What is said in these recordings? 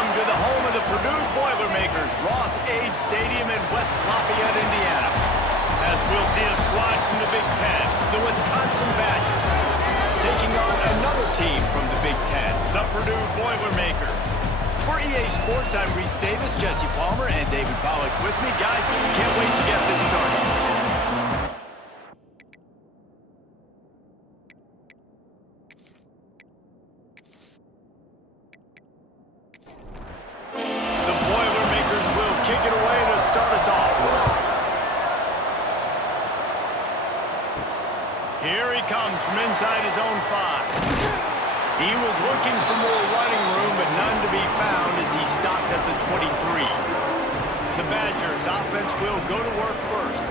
Welcome to the home of the Purdue Boilermakers, Ross Age Stadium in West Lafayette, Indiana. As we'll see a squad from the Big Ten, the Wisconsin Badgers, taking on another team from the Big Ten, the Purdue Boilermakers. For EA Sports, I'm Reese Davis, Jesse Palmer, and David Pollack with me. Guys, can't wait to get this started. The Boilermakers will kick it away to start us off. Here he comes from inside his own 5. He was looking for more running room, but none to be found as he stopped at the 23. The Badgers offense will go to work first.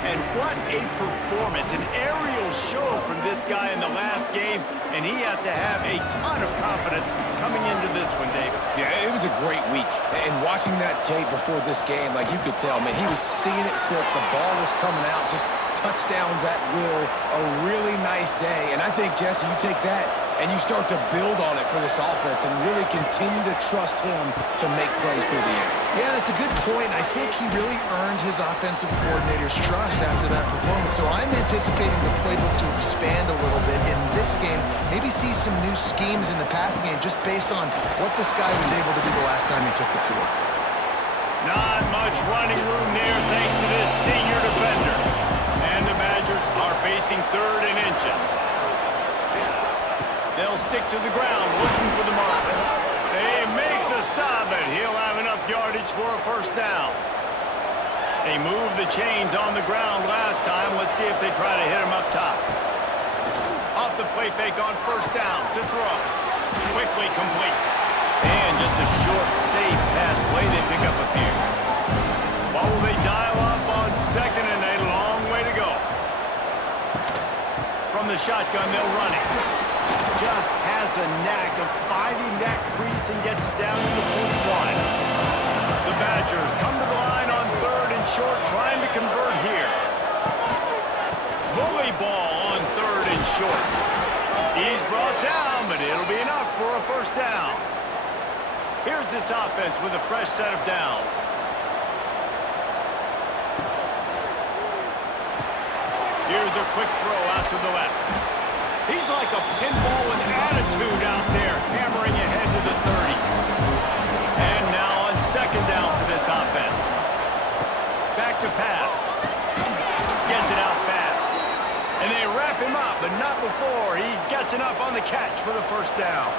And what a performance, an aerial show from this guy in the last game, and he has to have a ton of confidence coming into this one, David. Yeah, it was a great week. And watching that tape before this game, like you could tell, man, he was seeing it quick. The ball was coming out, just touchdowns at will. A really nice day. And I think, Jesse, you take that and you start to build on it for this offense and really continue to trust him to make plays through the air. Yeah, that's a good point. I think he really earned his offensive coordinator's trust after that performance. So I'm anticipating the playbook to expand a little bit in this game. Maybe see some new schemes in the passing game just based on what this guy was able to do the last time he took the field. Not much running room there thanks to this senior defender. And the Badgers are facing 3rd and inches. They'll stick to the ground looking for the marker. They make the stop, and he'll have enough yardage for a first down. They moved the chains on the ground last time. Let's see if they try to hit him up top. Off the play fake on first down to throw. Quickly complete. And just a short, safe pass play. They pick up a few. What will they dial up on 2nd and a long way to go? From the shotgun, they'll run it. Just has a knack of finding that crease and gets it down to the 41. The Badgers come to the line on 3rd and short, trying to convert here. Bully ball on 3rd and short. He's brought down, but it'll be enough for a first down. Here's this offense with a fresh set of downs. Here's a quick throw out to the left. He's like a pinball with attitude out there, hammering ahead to the 30. And now on 2nd down for this offense. Back to pass. Gets it out fast. And they wrap him up, but not before he gets enough on the catch for the first down.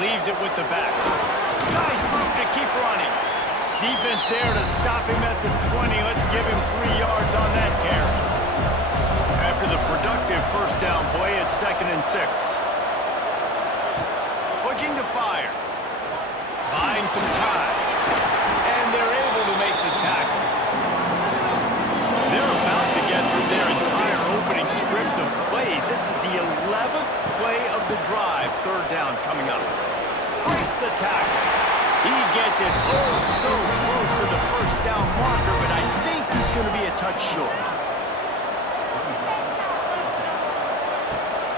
Leaves it with the back. Nice move to keep running. Defense there to stop him at the 20. Let's give him 3 yards on that carry. After the productive first down play, it's 2nd and 6. Looking to fire. Buying some time. And they're able to make the tackle. They're about to get through their entire opening script of plays. This is the 11th play of the drive. 3rd down coming up. Breaks the tackle. He gets it so close to the first down marker, but I think he's going to be a touch short.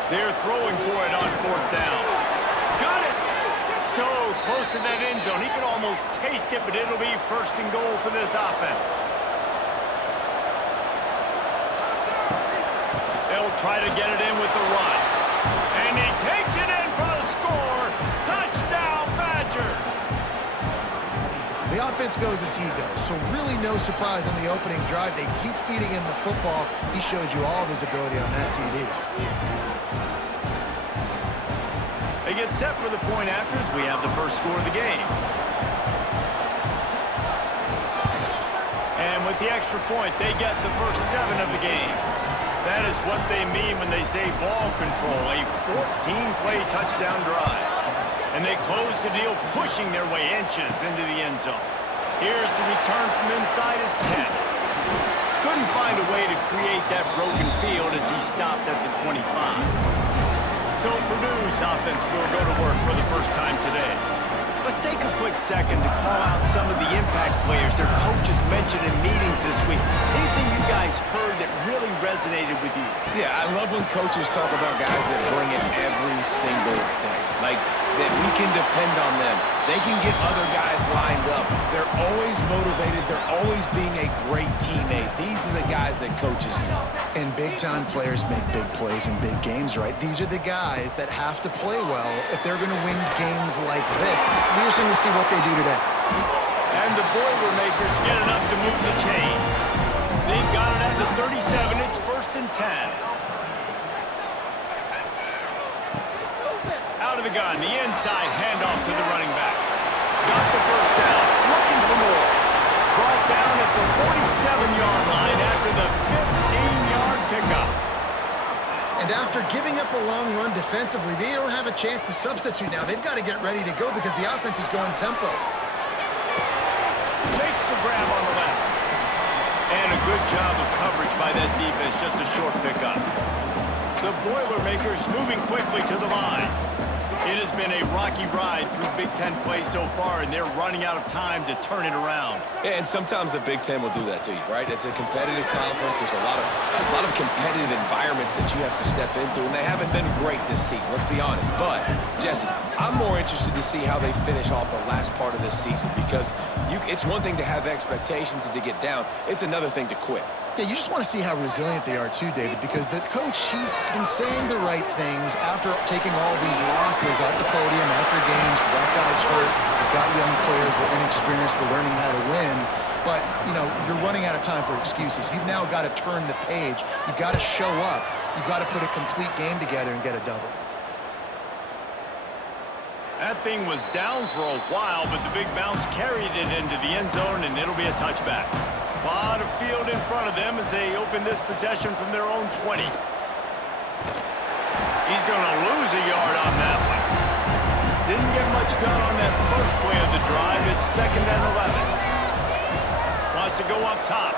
They're throwing for it on 4th down. Got it! So close to that end zone. He could almost taste it, but it'll be 1st and goal for this offense. They'll try to get it in with the run. And he takes it in for the score. Touchdown, Badgers! The offense goes as he goes, so really no surprise on the opening drive. They keep feeding him the football. He showed you all of his ability on that TD. They get set for the point after as we have the first score of the game. And with the extra point, they get the first 7 of the game. That is what they mean when they say ball control, a 14-play touchdown drive. And they close the deal, pushing their way inches into the end zone. Here's the return from inside his 10. Couldn't find a way to create that broken field as he stopped at the 25. So Purdue's offense will go to work for the first time today. Let's take a quick second to call out some of the impact players their coaches mentioned in meetings this week. Anything you guys heard that really resonated resonated with you? Yeah, I love when coaches talk about guys that bring it every single day. Like, that we can depend on them. They can get other guys lined up. They're always motivated. They're always being a great teammate. These are the guys that coaches love. And big-time players make big plays in big games, right? These are the guys that have to play well if they're going to win games like this. We're just going to see what they do today. And the Boilermakers get enough to move the chains. They've got it at the 37. It's 1st and 10. Out of the gun, the inside handoff to the running back. Got the first down, looking for more. Brought down at the 47-yard line after the 15-yard pickup. And after giving up a long run defensively, they don't have a chance to substitute now. They've got to get ready to go because the offense is going tempo. Makes the grab on the left. And a good job of coverage by that defense, just a short pickup. The Boilermakers moving quickly to the line. It has been a rocky ride through Big Ten play so far, and they're running out of time to turn it around. And sometimes the Big Ten will do that to you, right? It's a competitive conference. There's a lot of competitive environments that you have to step into, and they haven't been great this season, let's be honest. But, Jesse, I'm more interested to see how they finish off the last part of this season because it's one thing to have expectations and to get down. It's another thing to quit. Yeah, you just want to see how resilient they are too, David, because the coach, he's been saying the right things after taking all these losses at the podium after games. That guy's hurt. We've got young players. We're inexperienced. We're learning how to win. But, you know, you're running out of time for excuses. You've now got to turn the page. You've got to show up. You've got to put a complete game together and get a double. That thing was down for a while, but the big bounce carried it into the end zone, and it'll be a touchback. A lot of field in front of them as they open this possession from their own 20. He's going to lose a yard on that one. Didn't get much done on that first play of the drive. It's 2nd and 11. Wants to go up top.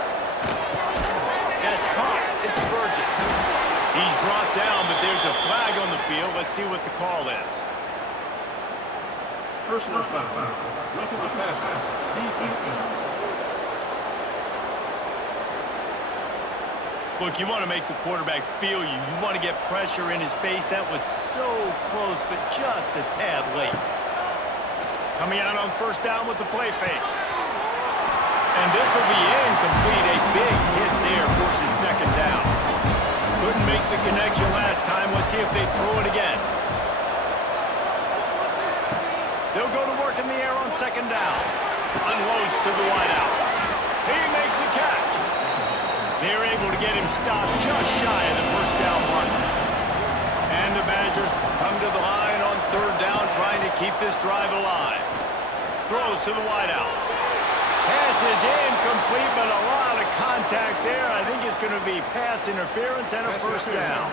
That's caught. It's Burgess. He's brought down, but there's a flag on the field. Let's see what the call is. Personal foul. Roughing the passer. Defense. Look, you want to make the quarterback feel you. You want to get pressure in his face. That was so close, but just a tad late. Coming out on 1st down with the play fake. And this will be incomplete. A big hit there forces 2nd down. Couldn't make the connection last time. Let's see if they throw it again. They'll go to work in the air on 2nd down. Unloads to the wideout. He makes a catch. They're able to get him stopped just shy of the 1st down mark. And the Badgers come to the line on 3rd down, trying to keep this drive alive. Throws to the wideout. Pass is incomplete, but a lot of contact there. I think it's going to be pass interference and a 1st down.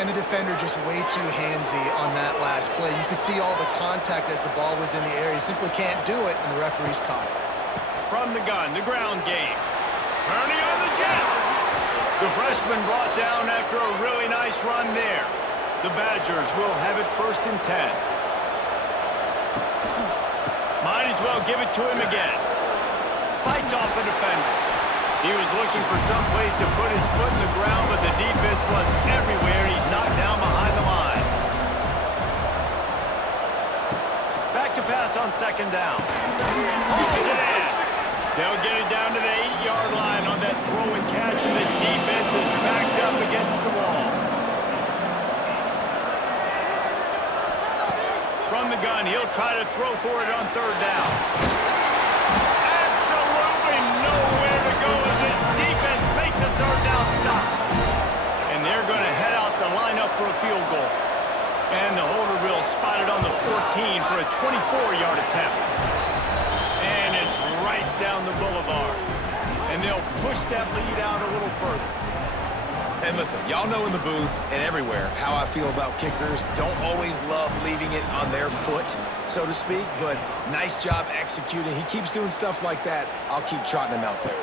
And the defender just way too handsy on that last play. You could see all the contact as the ball was in the air. He simply can't do it, and the referee's caught it. From the gun, the ground game. Turning on the Jets. The freshman brought down after a really nice run there. The Badgers will have it 1st and 10. Might as well give it to him again. Fights off the defender. He was looking for some place to put his foot in the ground, but the defense was everywhere. He's knocked down behind the line. Back to pass on 2nd down. Hauls it in. They'll get it down to the 8-yard line on that throw and catch, and the defense is backed up against the wall. From the gun, he'll try to throw for it on 3rd down. Absolutely nowhere to go as this defense makes a 3rd down stop. And they're going to head out to line up for a field goal. And the holder will spot it on the 14 for a 24-yard attempt. And it's right down the boulevard. And they'll push that lead out a little further. And listen, y'all know in the booth and everywhere how I feel about kickers. Don't always love leaving it on their foot, so to speak, but nice job executing. He keeps doing stuff like that. I'll keep trotting him out there.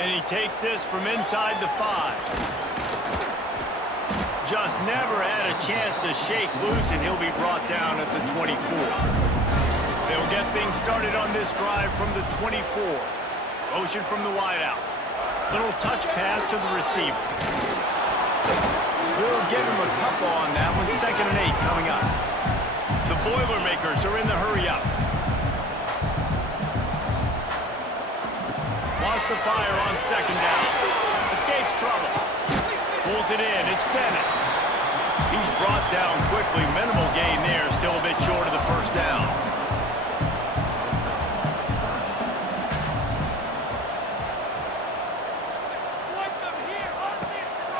And he takes this from inside the 5. Just never had a chance to shake loose, and he'll be brought down at the 24. They'll get things started on this drive from the 24. Motion from the wideout. Little touch pass to the receiver. We'll give him a couple on that one. 2nd and 8 coming up. The Boilermakers are in the hurry up. Wants to fire on 2nd down. Escapes trouble. Pulls it in. It's Dennis. He's brought down quickly. Minimal gain there. Still a bit short of the 1st down.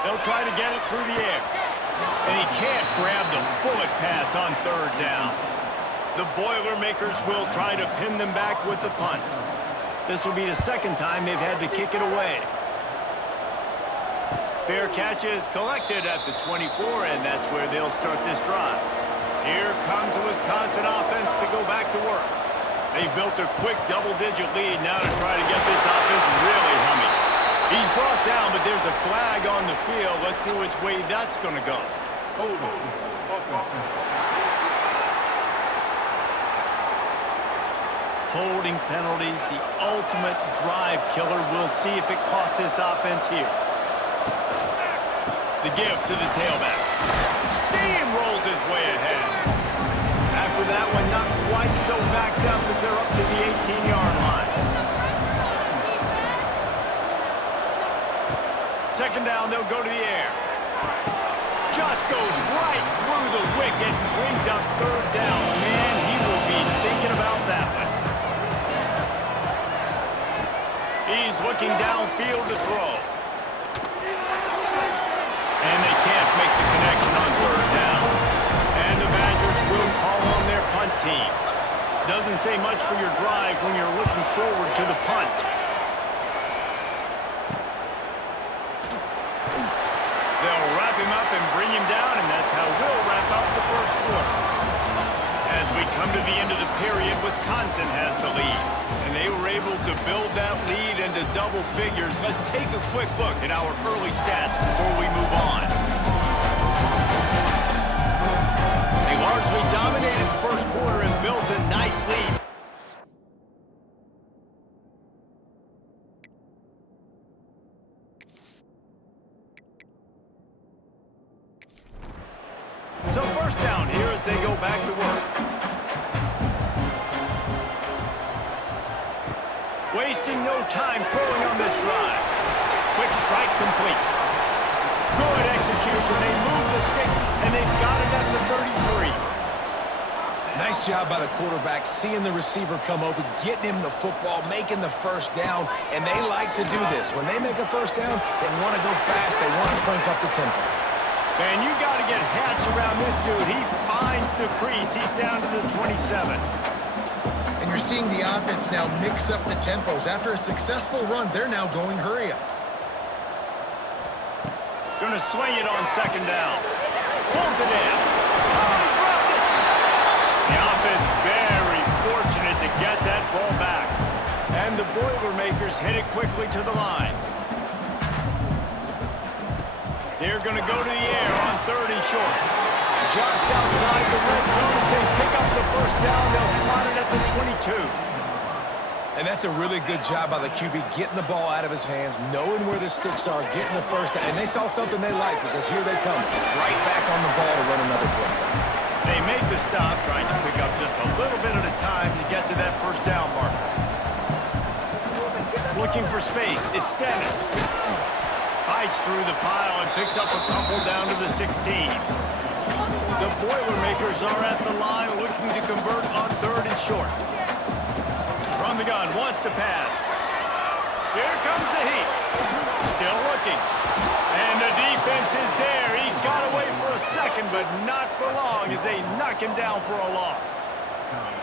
They'll try to get it through the air. And he can't grab the bullet pass on 3rd down. The Boilermakers will try to pin them back with the punt. This will be the 2nd time they've had to kick it away. Fair catch is collected at the 24, and that's where they'll start this drive. Here comes the Wisconsin offense to go back to work. They've built a quick double-digit lead now to try to get this offense really humming. He's brought down, but there's a flag on the field. Let's see which way that's going to go. Hold on. Holding penalties, the ultimate drive killer. We'll see if it costs this offense here. The give to the tailback. Steamrolls his way ahead. After that one, not quite so backed up as they're up to the 18-yard line. 2nd down, they'll go to the air. Just goes right through the wicket and brings up 3rd down. Man, he will be thinking about that one. He's looking downfield to throw. And they can't make the connection on 3rd down. And the Badgers will call on their punt team. Doesn't say much for your drive when you're looking forward to the punt. They'll wrap him up and bring him down, and that's how we'll wrap up the 1st quarter. As we come to the end of the period, Wisconsin has the lead. And they were able to build that lead into double figures. Let's take a quick look at our early stats before we move on. They largely dominated the 1st quarter and built a nice lead. So 1st down here as they go back to work. Wasting no time throwing on this drive. Quick strike complete. Good execution. They move the sticks, and they've got it at the 33. Nice job by the quarterback, seeing the receiver come open, getting him the football, making the 1st down, and they like to do this. When they make a 1st down, they want to go fast. They want to crank up the tempo. Man, you got to get hats around this dude. He finds the crease. He's down to the 27. And you're seeing the offense now mix up the tempos. After a successful run, they're now going hurry up. Gonna swing it on 2nd down. Pulls it in. Oh, he dropped it! The offense very fortunate to get that ball back. And the Boilermakers hit it quickly to the line. They're gonna go to the air on 3rd and short. Just outside the red zone. If they pick up the 1st down, they'll spot it at the 22. And that's a really good job by the QB, getting the ball out of his hands, knowing where the sticks are, getting the 1st down. And they saw something they like, because here they come, right back on the ball to run another play. They make the stop, trying to pick up just a little bit at a time to get to that 1st down marker. Looking for space. It's Dennis. Fights through the pile and picks up a couple down to the 16. The Boilermakers are at the line looking to convert on 3rd and short. From the gun, wants to pass. Here comes the heat. Still looking. And the defense is there. He got away for a second, but not for long as they knock him down for a loss.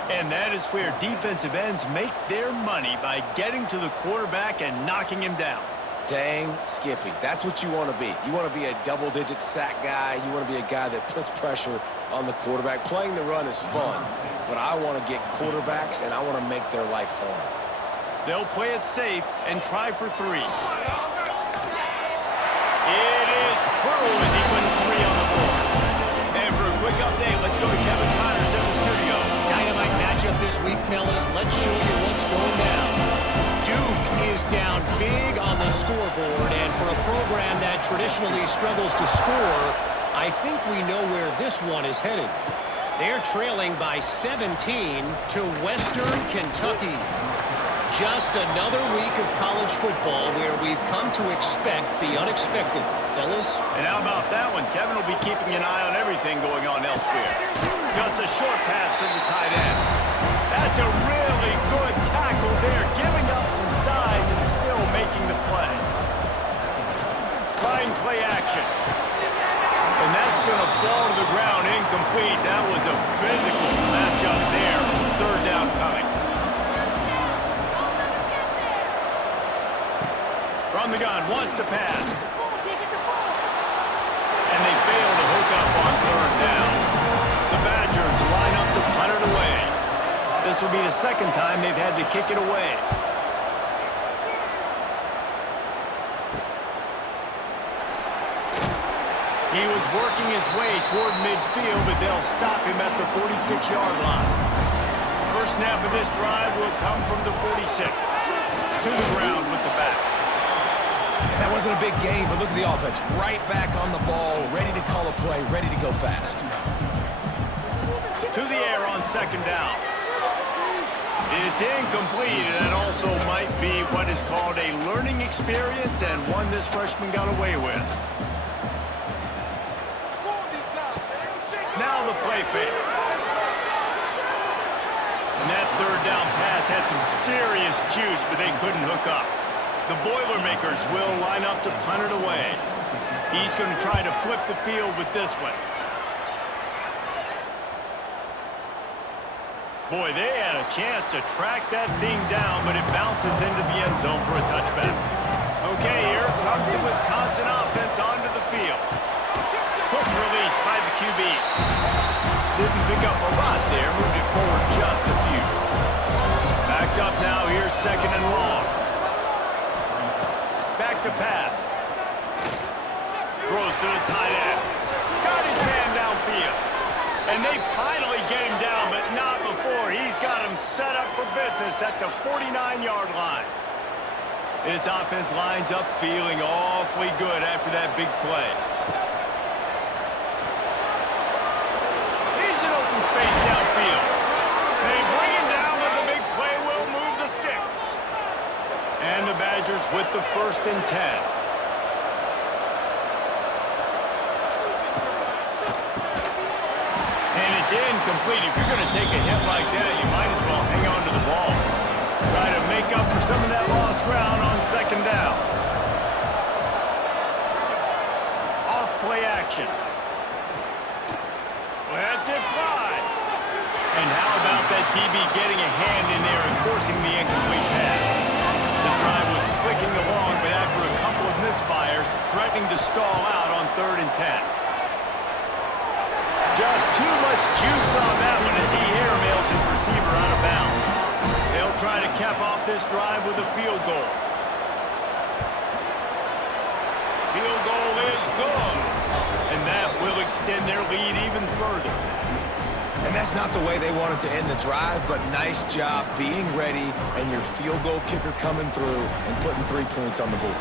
And that is where defensive ends make their money, by getting to the quarterback and knocking him down. Dang, Skippy, that's what you want to be. You want to be a double-digit sack guy. You want to be a guy that puts pressure on the quarterback. Playing the run is fun, but I want to get quarterbacks, and I want to make their life hard. They'll play it safe and try for 3. It is true as he wins 3 on the board. And for a quick update, let's go to Kevin Connors in the studio. Dynamite matchup this week week, fellas. Let's show you what's going down. Duke is down big on the scoreboard, and for a program that traditionally struggles to score, I think we know where this one is headed. They're trailing by 17 to Western Kentucky. Just another week of college football where we've come to expect the unexpected, fellas. And how about that one? Kevin will be keeping an eye on everything going on elsewhere. Just a short pass to the tight end. That's a really good tackle there, giving up some size and still making the play. Fine play action. And that's going to fall to the ground incomplete. That was a physical matchup there. Third down coming. From the gun, wants to pass. And they fail to hook up on third down. The Badgers line up to punt it away. This will be the second time they've had to kick it away. He was working his way toward midfield, but they'll stop him at the 46-yard line. First snap of this drive will come from the 46. To the ground with the back. And that wasn't a big gain, but look at the offense. Right back on the ball, ready to call a play, ready to go fast. To the air on second down. It's incomplete, and it also might be what is called a learning experience and one this freshman got away with. Now the play fake. And that third down pass had some serious juice, but they couldn't hook up. The Boilermakers will line up to punt it away. He's going to try to flip the field with this one. Boy, they had a chance to track that thing down, but it bounces into the end zone for a touchback. Okay, here comes the Wisconsin offense onto the field. Quick release by the QB. Didn't pick up a lot there, moved it forward just a few. Backed up now, here's second and long. Back to pass. Throws to the tight end. Got his man downfield. And they finally get him down, but not before. He's got him set up for business at the 49-yard line. This offense lines up feeling awfully good after that big play. He's in open space downfield. They bring him down, but the big play will move the sticks. And the Badgers with the 1st and 10. And it's incomplete. If you're going to take a hit like that, you might as well hang on to the ball. Try to make up for some of that lost ground on second down. Off play action. Let's it fly. And how about that DB getting a hand in there and forcing the incomplete pass? This drive was clicking along, but after a couple of misfires, threatening to stall out on 3rd and 10. Just too much juice on that one as he airmails his receiver out of bounds. They'll try to cap off this drive with a field goal. Field goal is good. And that will extend their lead even further. And that's not the way they wanted to end the drive, but nice job being ready and your field goal kicker coming through and putting 3 points on the board.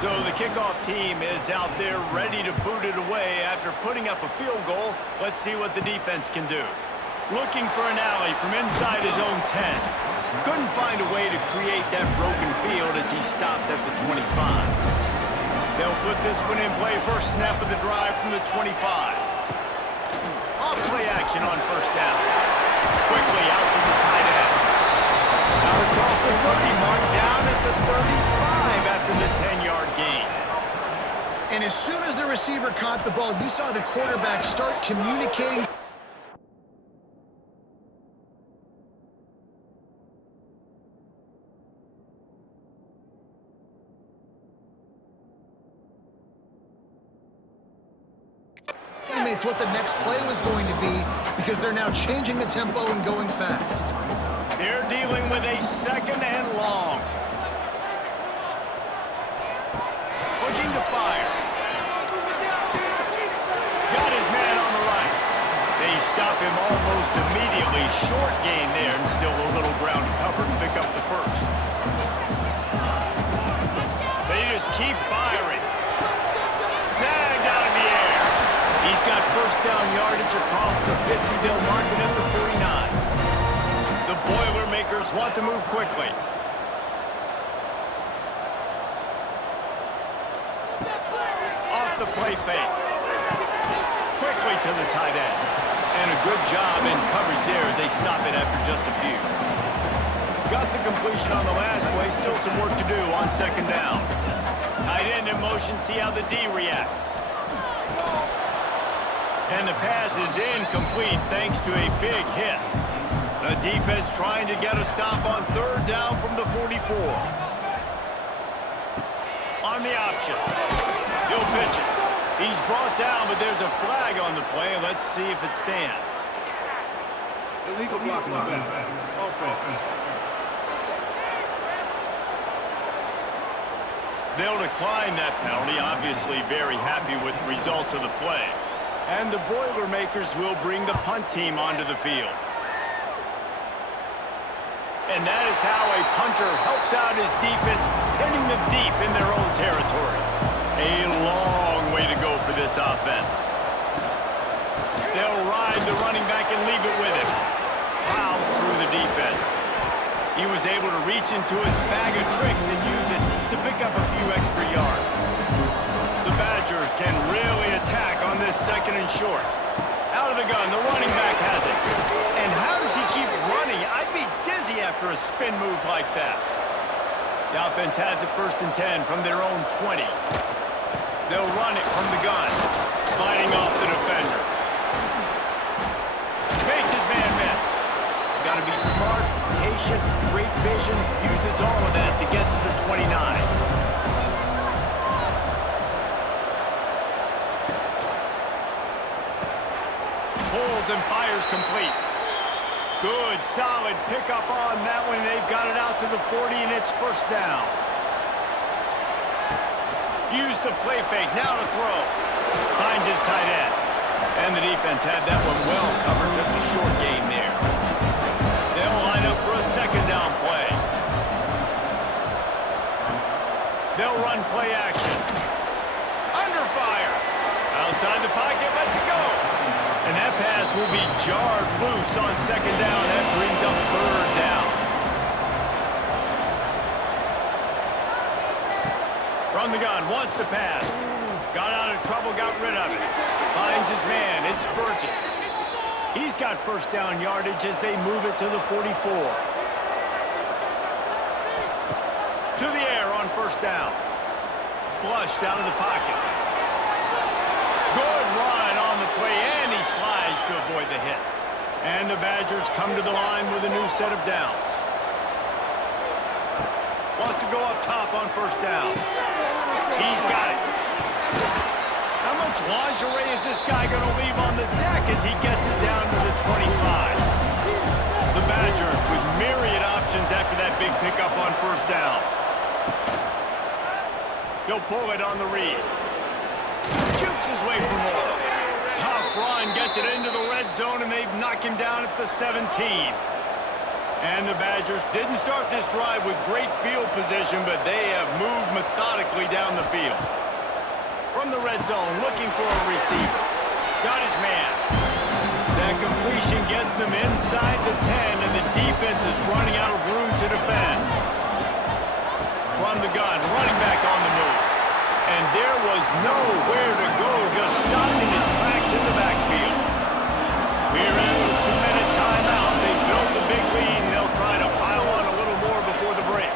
So the kickoff team is out there ready to boot it away after putting up a field goal. Let's see what the defense can do. Looking for an alley from inside his own 10. Couldn't find a way to create that broken field as he stopped at the 25. They'll put this one in play. First snap of the drive from the 25. Off play action on first down. Quickly out to the tight end. Out across the 30 mark, down at the 35 after the 10-yard gain. And as soon as the receiver caught the ball, you saw the quarterback start communicating. Teammates what the next play was going to be because they're now changing the tempo and going fast. They're dealing with a 2nd and long. Looking to fire. Got his man on the right. They stop him almost immediately. Short gain there and still a little ground cover to pick up the first. They just keep firing. Snagged out of the air. He's got first down yardage across the 50. They'll mark it at the 49. The Boilermakers want to move quickly. Off the play fake. Quickly to the tight end. And a good job in coverage there as they stop it after just a few. Got the completion on the last play. Still some work to do on second down. Tight end in motion. See how the D reacts. And the pass is incomplete thanks to a big hit. The defense trying to get a stop on third down from the 44. On the option. He'll pitch it. He's brought down, but there's a flag on the play. Let's see if it stands. Illegal block in the back. Offense. They'll decline that penalty, obviously very happy with the results of the play. And the Boilermakers will bring the punt team onto the field. And that is how a punter helps out his defense, pinning them deep in their own territory. A long way to go for this offense. They'll ride the running back and leave it with him. Plows through the defense. He was able to reach into his bag of tricks and use it to pick up a few extra yards. The Badgers can really attack on this second and short. Out of the gun, the running back has it. And how does he keep running? I'd be dizzy after a spin move like that. The offense has it first and 10 from their own 20. They'll run it from the gun, fighting off the defender. Makes his man miss. Got to be smart, patient, great vision, uses all of that to get to the 29. Pulls and fires complete. Good, solid pickup on that one. They've got it out to the 40, and it's first down. Use the play fake, now to throw. Finds his tight end. And the defense had that one well covered, just a short gain there. They'll line up for a second down play. They'll run play action. Under fire. Outside the pocket, lets it go. And that pass will be jarred loose on second down. That brings up third down. From the gun, wants to pass. Got out of trouble, got rid of it. Finds his man, it's Burgess. He's got first down yardage as they move it to the 44. To the air on first down. Flushed out of the pocket. Good run on the play, and he slides to avoid the hit. And the Badgers come to the line with a new set of downs. Wants to go up top on first down. He's got it. How much lingerie is this guy going to leave on the deck as he gets it down to the 25? The Badgers with myriad options after that big pickup on first down. He'll pull it on the read. Jukes his way for more. Tough run, gets it into the red zone, and they knock him down at the 17. And the Badgers didn't start this drive with great field position, but they have moved methodically down the field. From the red zone, looking for a receiver. Got his man. That completion gets them inside the 10, and the defense is running out of room to defend. From the gun, running back on the move. And there was nowhere to go, just stopped in his tracks in the backfield. We're at a 2-minute timeout. They've built a big lead, and they'll try to pile on a little more before the break.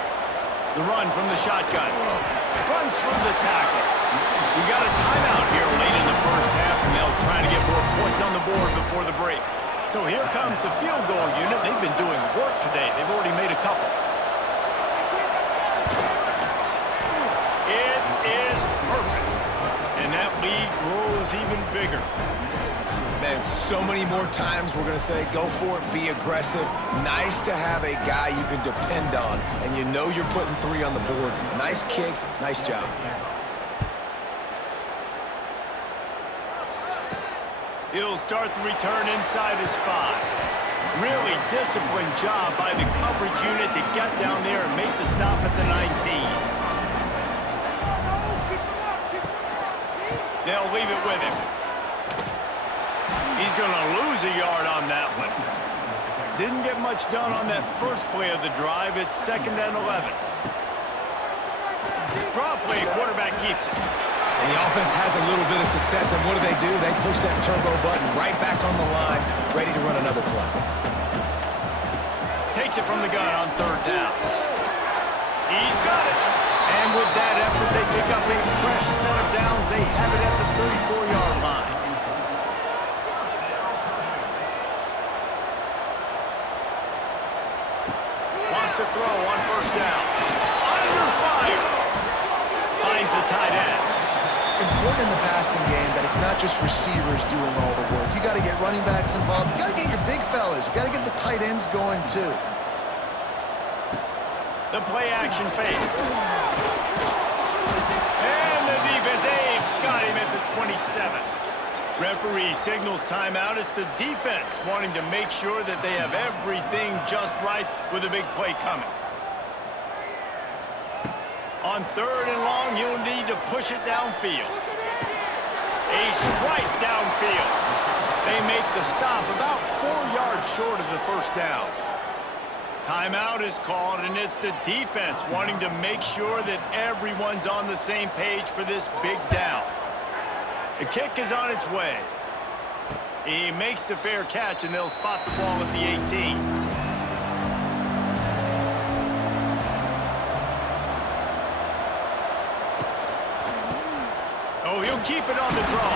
The run from the shotgun. Runs through the tackle. We got a timeout here late in the first half, and they'll try to get more points on the board before the break. So here comes the field goal unit. They've been doing work today. They've already made a couple. It is perfect. And that lead grows even bigger. Man, so many more times we're going to say, go for it, be aggressive. Nice to have a guy you can depend on, and you know you're putting 3 on the board. Nice kick, nice job. He'll start the return inside his 5. Really disciplined job by the coverage unit to get down there and make the stop at the 19. They'll leave it with him. He's going to lose a yard on that one. Didn't get much done on that first play of the drive. It's 2nd and 11. Draw play, quarterback keeps it. And the offense has a little bit of success, and what do? They push that turbo button right back on the line, ready to run another play. Takes it from the gun on 3rd down. He's got it. And with that effort, they pick up a fresh set of downs. They have it at the 34-yard line. Wants to throw on 1st down. Under fire. Finds the tight end. Important in the passing game that it's not just receivers doing all the work. You got to get running backs involved. You got to get your big fellas. You got to get the tight ends going too. The play action fake. And the defense, they've got him at the 27. Referee signals timeout. It's the defense wanting to make sure that they have everything just right with a big play coming. On 3rd and long, you'll need to push it downfield. A strike downfield. They make the stop about 4 yards short of the 1st down. Timeout is called, and it's the defense wanting to make sure that everyone's on the same page for this big down. The kick is on its way. He makes the fair catch, and they'll spot the ball at the 18. Oh, he'll keep it on the draw.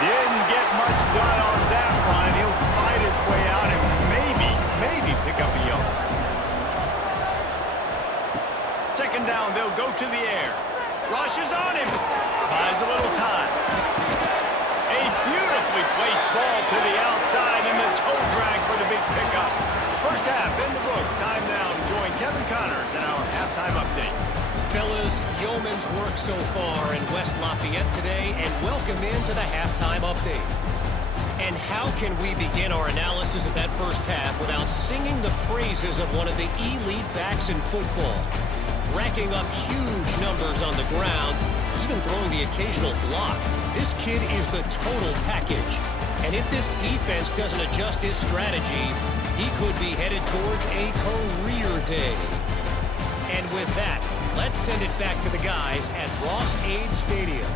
Didn't get much done on that run. He'll fight his way out and maybe pick up a yard. 2nd down, they'll go to the air. Rushes on him. Buys a little time. A beautifully placed ball to the outside and the toe drag for the big pickup. 1st half in the books. Time now to join Kevin Connors in our halftime update. Fellas, yeoman's work so far in West Lafayette today, and welcome into the halftime update. And how can we begin our analysis of that 1st half without singing the praises of one of the elite backs in football? Racking up huge numbers on the ground, even throwing the occasional block. This kid is the total package. And if this defense doesn't adjust his strategy, he could be headed towards a career day. And with that, let's send it back to the guys at Ross-Ade Stadium.